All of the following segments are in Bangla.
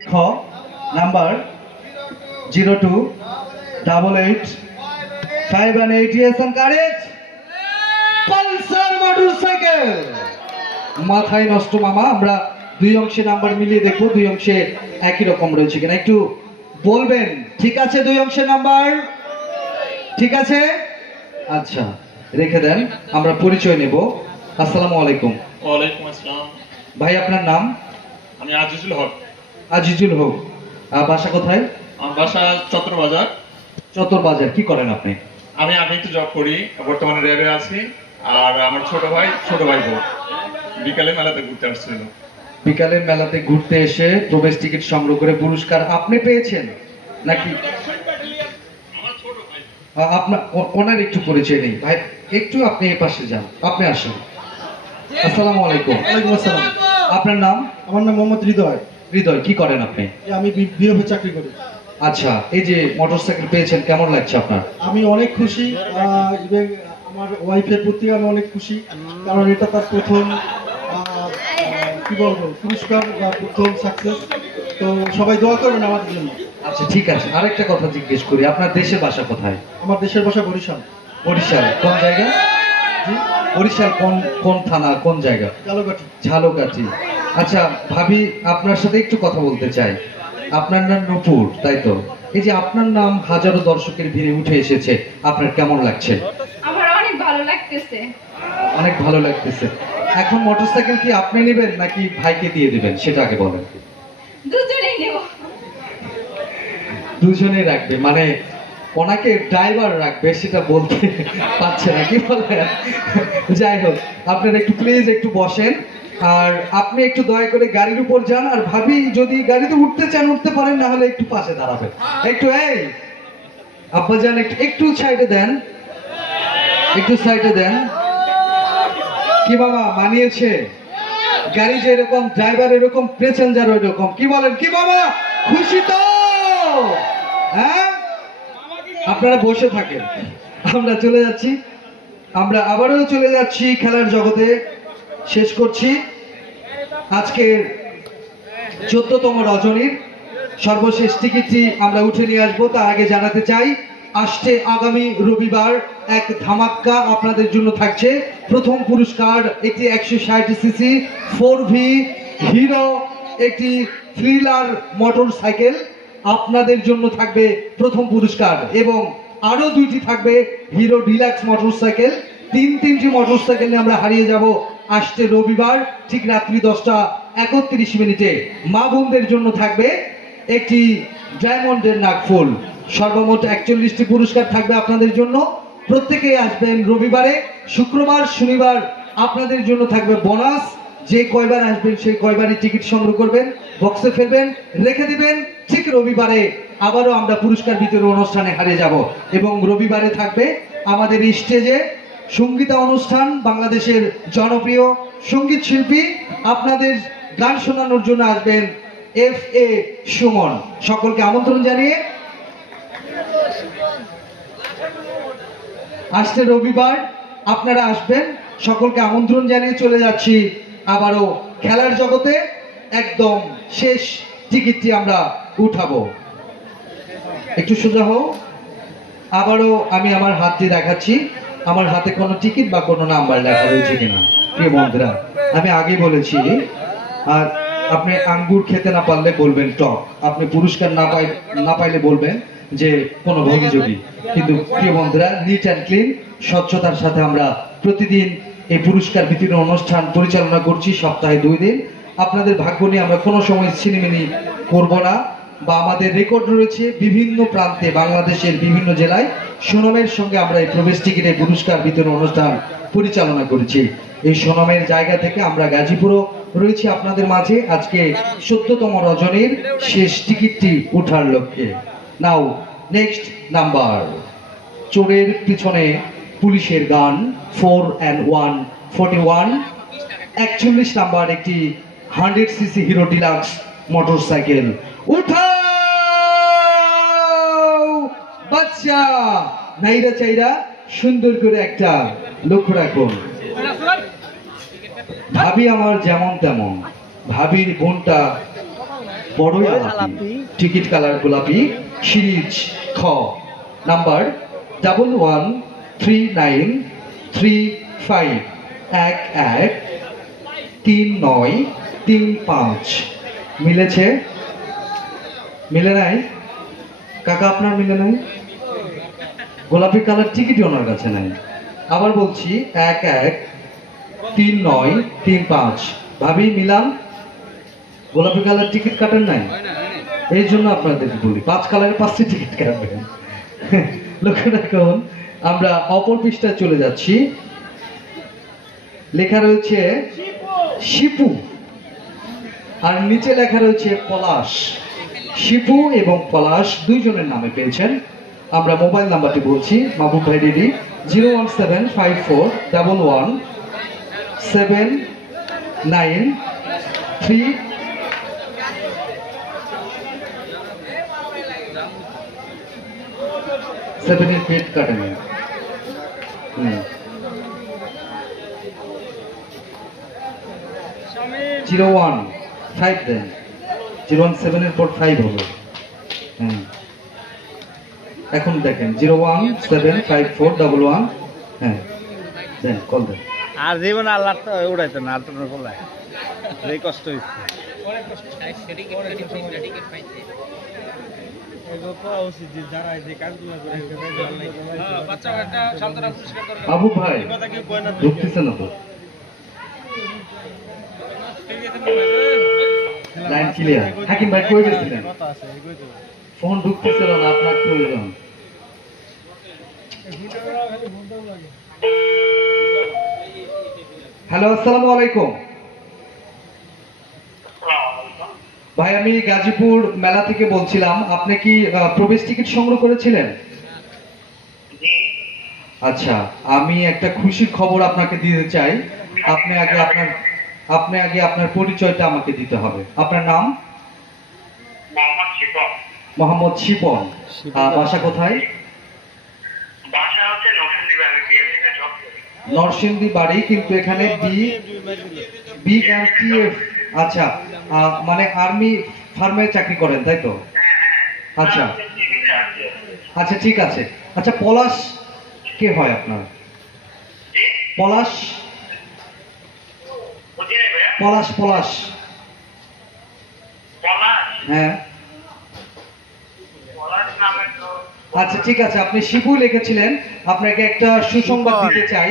খ number 0288 yes and courage Pulsar motorcycle. মাথায় নষ্ট মামা, আমরা দুই অংশে নাম্বার মিলিয়ে দেখবো দুই অংশে একই রকম রয়েছে কিনা, একটু বলবেন। ঠিক আছে, দুই অংশের নাম্বার ঠিক আছে? আচ্ছা, রেখে দেন, আমরা পরিচয় নেব। আসসালামু আলাইকুম। ওয়ালাইকুম আসসালাম। ভাই আপনার নাম? আমি আজিজুল হক। আজিজুল হক। বাসা কোথায়? আমার বাসা চত্বরবাজার। চত্বরবাজার। কি করেন আপনি? আমি আগে একটু জব করি, বর্তমানে র্যাবে আছি। আর আমার ছোট ভাই বউ বিকালে মেলাতে ঘুরতে আসছিল। বিকালের মেলাতে ঘুরতে এসে প্রবেশ টিকিট সংগ্রহ করে পুরস্কার আপনি পেয়েছেন নাকি? আপনার ওনার একটু পরিচয় নেই ভাই, একটু আপনি এই পাশে যান, আপনি আসেন। আসসালামু আলাইকুম। ওয়ালাইকুম আসসালাম। আপনার নাম? আমার নাম মোহাম্মদ হৃদয়। হৃদয়। কি করেন আপনি? আমি বিএফএ চাকরি করি। আচ্ছা, এই যে মোটরসাইকেল পেয়েছেন, কেমন লাগছে আপনার? আমি অনেক খুশি, ইভেন আমার ওয়াইফের প্রতি আমি অনেক খুশি, কারণ এটা তার প্রথম কি বলবো পুরস্কার বা প্রথম সাকসেস। তো সবাই দোয়া করবেন আমাদের জন্য। আচ্ছা ঠিক আছে, আরেকটা কথা জিজ্ঞেস করি, আপনার দেশের বাসা কোথায়? আমার দেশের ভাষা বরিশাল। বরিশাল কোন জায়গা? জি, বরিশাল কোন কোন থানা, কোন জায়গা? ঝালকাঠি। ঝালকাঠি। আচ্ছা ভাবি, আপনার সাথে একটু কথা বলতে চাই। আপনার নাম নূপুর, তাই তো? এই যে আপনার নাম হাজারো দর্শকের ভিড়ে উঠে এসেছে, আপনার কেমন লাগছে? আমার অনেক ভালো লাগতেছে। অনেক ভালো লাগতেছে। এখন মোটরসাইকেল কি আপনি নেবেন নাকি ভাইকে দিয়ে দিবেন, সেটা আগে বলেন। দুজনেই নেব। দুজনেই রাখবে মানে ওনাকে ড্রাইভার রাখবে, সেটা বলতে পারছে না, কি বলে? যাই হোক, আপনারা একটু প্লিজ একটু বসেন, আর আপনি একটু দয়া করে গাড়ির উপর যান, আর ভাবি যদি গাড়িতে উঠতে চান উঠতে পারেন, না হলে একটু পাশে দাঁড়াবেন। একটু এই আব্বা যান, একটু একটু সাইডে দেন, একটু সাইডে দেন। কি বাবা, মানিয়েছে? গাড়ি যে এরকম, ড্রাইভার এরকম, প্যাসেঞ্জার ওই রকম। কি বলেন? কি বাবা, খুশি তো? হ্যাঁ, আপনারা বসে থাকেন, আমরা চলে যাচ্ছি, আমরা আবারও চলে যাচ্ছি খেলার জগতে। শেষ করছি আজকের 14তম রজনীর সর্বশেষ টিকিটটি আমরা উঠে নিয়ে আসবো। তার আগে জানাতে চাই, আসছে আগামী রবিবার এক ধামাক্কা আপনাদের জন্য থাকছে। প্রথম পুরস্কার একটি 160 সিসি 4V হিরো একটি থ্রিলার মোটর সাইকেল আপনাদের জন্য থাকবে প্রথম পুরস্কার, এবং আরো দুইটি থাকবে হিরো ডিলাক্স মোটর সাইকেল। তিনটি মোটর সাইকেল নিয়ে আমরা হারিয়ে যাব আসছে রবিবার ঠিক রাত্রি 10টা 31 মিনিটে। মা বোনদের জন্য থাকবে একটি ডায়মন্ডের নাকফুল। সর্বমোট 41টি পুরস্কার থাকবে আপনাদের জন্য। প্রত্যেকেই আসবেন রবিবারে। শুক্রবার শনিবার আপনাদের জন্য থাকবে বোনাস। যে কয়বার আসবেন সেই কয়বারই টিকিট সংগ্রহ করবেন, বক্সে ফেলবেন, রেখে দিবেন। ঠিক রবিবারে আবারও আমরা পুরস্কার বিতরণ অনুষ্ঠানে হারিয়ে যাব, এবং রবিবারে থাকবে আমাদের স্টেজে সঙ্গীতা অনুষ্ঠান। বাংলাদেশের জনপ্রিয় সঙ্গীত শিল্পী আপনাদের গান শোনানোর জন্য আসবেন FA সুমন। সকলকে আমন্ত্রণ জানিয়ে আসছে রবিবার আপনারা আসবেন, সকলকে আমন্ত্রণ জানিয়ে চলে যাচ্ছি আবারও খেলার জগতে। একদম শেষ টিকিটটি আমরা উঠাবো। একটু সোজা হও। আবারও আমি আমার হাত দিয়ে দেখাচ্ছি আমার হাতে কোনো টিকিট বা কোনো নাম্বার লেখা রয়েছে কিনা। প্রিয় বন্ধুরা, আমি আগে বলেছি, আর আপনি আঙ্গুর খেতে না পারলে বলবেন টক, আপনি পুরস্কার না পাইলে বলবেন যে কোনো ভোগীযোগী। কিন্তু প্রিয় বন্ধুরা, নিট অ্যান্ড ক্লিন স্বচ্ছতার সাথে আমরা প্রতিদিন এই পুরস্কার বিতরণ অনুষ্ঠান পরিচালনা করছি, সপ্তাহে 2 দিন। আপনাদের ভাগ্য নিয়ে আমরা কোনো সময় ছিনিমিনি করব না, বা আমাদের রেকর্ড রয়েছে বিভিন্ন প্রান্তে, বাংলাদেশের বিভিন্ন জেলায় সুনামের সঙ্গে আমরা এই প্রবেশ টিকিটের পুরস্কার বিতরণ অনুষ্ঠান পরিচালনা করেছি। এই সুনামের জায়গা থেকে আমরা গাজীপুরও রয়েছি আপনাদের মাঝে আজকে 14তম রজনীর শেষ টিকিটটি উঠার লক্ষ্যে। নাও নেক্সট নাম্বার, চোরের পিছনে পুলিশের গান 4 and 1 41। 41 নাম্বার একটি 100 সিসি হিরো ডিলাক্স মোটরসাইকেল। উঠাও বাচ্চা, নাইরা চাইরা সুন্দর করে একটা লক্ষ্য রাখুন। ভাবি আমার যেমন তেমন, ভাবির বোনটা বড়ই আলাপি, টিকিট কালার গোলাপি, সিরিজ খ, নাম্বার 113935 113935। মিলেছে? মিলে নাই? কাকা আপনার মিলে নাই? গোলাপি কালার টিকিটই ওনার কাছে নাই। আবার বলছি 113935। ভাবি মিলান? গোলাপি কালার টিকিট কাটেন নাই? এই জন্য আপনাদেরকে বলি 5 কালারের 5টি টিকিট কাটবেন। লক্ষ্য রাখুন, আমরা অপর পৃষ্ঠায় চলে যাচ্ছি। লেখা রয়েছে শিপু আর নিচে লেখা রয়েছে পলাশ। শিপু এবং পলাশ দুইজনের নামে পেয়েছেন। আমরা মোবাইল নাম্বারটি বলছি, মাহবুব ভাই রেডি, 017541179 7 পেট কাটে না। 015 দেন, 017 এর পর 5 হবে। এখন দেখেন 0175411। হ্যাঁ দেন, কল দেন। আর জীবন আল্লাহ তো উড়াইতো না, আর তোমার বলায় এই কষ্ট হচ্ছে। আবু ভাই ঢুকতেছে না তো, লাইন ক্লিয়ার। হাকিম ভাই কই গেছিলেন? ফোন ঢুকতেছিল না, আপনার প্রয়োজন। হ্যালো, আসসালামু আলাইকুম ভাই, আমি গাজীপুর মেলা থেকে বলছিলাম। আপনি কি প্রবেশ টিকিট সংগ্রহ করেছিলেন? আচ্ছা, আমি একটা খুশির খবর আপনাকে দিতে চাই। আপনি আগে আপনার পরিচয়টা আমাকে দিতে হবে। আপনার নাম? মোহাম্মদ শিপন। বাসা কোথায়? নরসিংদী বাড়ি, কিন্তু এখানে BMTF। আচ্ছা, মানে আর্মি ফার্মে চাকরি করেন, তাই তো? আচ্ছা আচ্ছা, ঠিক আছে। আচ্ছা, পলাশ কে হয় আপনার? পলাশ পলাশ পলাশ হ্যাঁ, আচ্ছা ঠিক আছে। আপনি শিবু লিখেছিলেন। আপনাকে একটা সুসংবাদ দিতে চাই।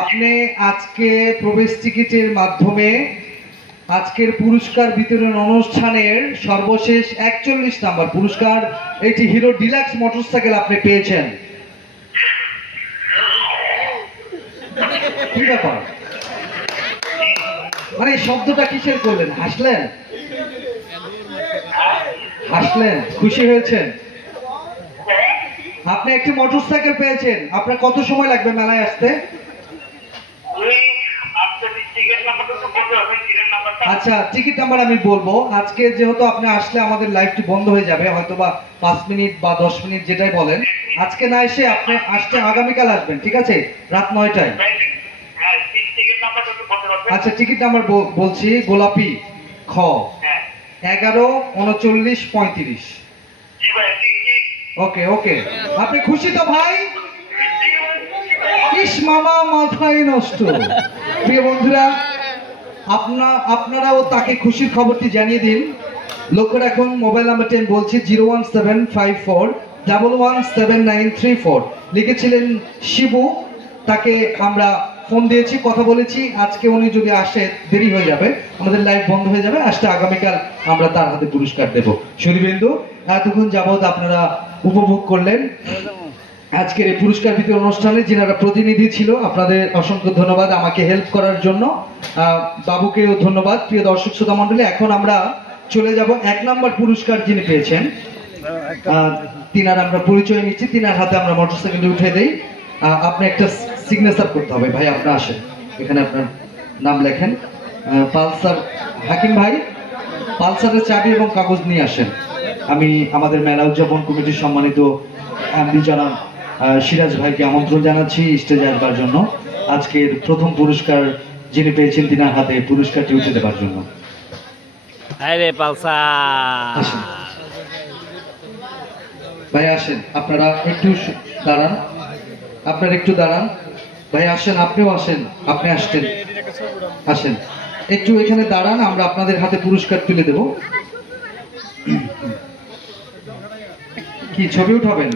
আপনি আজকে প্রবেশ টিকিটের মাধ্যমে আজকের পুরস্কার বিতরণ অনুষ্ঠানের সর্বশেষ 41 নাম্বার পুরস্কার, এটি হিরো ডিলাক্স মোটরসাইকেল আপনি পেয়েছেন। কি ব্যাপার, মানে শব্দটা কিসের করলেন? হাসলেন? হাসলেন, খুশি হয়েছেন? আপনি একটি মোটরসাইকেল পেয়েছেন। আপনার কত সময় লাগবে মেলায় আসতে? আচ্ছা, টিকিট নাম্বার আমি বলবো। আজকে যেহেতু আপনি আসলে আমাদের লাইভটি বন্ধ হয়ে যাবে, হয়তো বা 5 মিনিট বা 10 মিনিট যেটাই বলেন। আজকে না এসে আপনি আসতে আগামীকাল আসবেন, ঠিক আছে? রাত 9টায়। আচ্ছা, টিকিট নাম্বার বলছি, গোলাপি খ 113935। ওকে ওকে, আপনি খুশি তো ভাই? ইস মামা, মাথায় নষ্ট। প্রিয় বন্ধুরা, আপনারাও তাকে খুশির খবরটি জানিয়ে দিন। লক্ষ্য রাখুন, মোবাইল নাম্বারটি আমি বলছি, 01754117934। লিখেছিলেন শিবু, তাকে আমরা ফোন দিয়েছি, কথা বলেছি। আজকে উনি যদি আসে দেরি হয়ে যাবে, আমাদের লাইভ বন্ধ হয়ে যাবে। আসতে আগামীকাল আমরা তার হাতে পুরস্কার দেব। সুধীবৃন্দু, এতক্ষণ যাবৎ আপনারা উপভোগ করলেন আজকের এই পুরস্কার বিতরণ অনুষ্ঠানে। যিনারা প্রতিনিধি ছিল, আপনাদের অসংখ্য ধন্যবাদ আমাকে হেল্প করার জন্য। বাবুকেও ধন্যবাদ। প্রিয় দর্শক শ্রোতা মন্ডলী, এখন আমরা চলে যাব 1 নম্বর পুরস্কার যিনি পেয়েছেন, তিনার আমরা পরিচয় নিচ্ছি। তিনার হাতে আমরা মোটরসাইকেল উঠে দেই। আপনি একটা সিগনেচার করতে হবে ভাই। আপনি আসেন, এখানে আপনার নাম লেখেন। পালসার, হাকিম ভাই পালসারের চাবি এবং কাগজ নিয়ে আসেন। আমি আমাদের মেলা উদযাপন কমিটির সম্মানিত এমডি জনাব সিরাজ ভাইকে আমন্ত্রণ জানাচ্ছি স্টেজে আসবার জন্য। আজকের প্রথম পুরস্কার যিনি পেয়েছেন, তিনার হাতে পুরস্কারটি উঠে দেবার জন্য। আরে পালসা আসেন ভাই, আসেন আপনারা একটু দাঁড়ান, আপনারা একটু দাঁড়ান ভাই, আসেন, আপনিও আসেন, আপনি আসছেন, আসেন একটু এখানে দাঁড়ান, আমরা আপনাদের হাতে পুরস্কার তুলে দেব। কি ছবি উঠাবেন?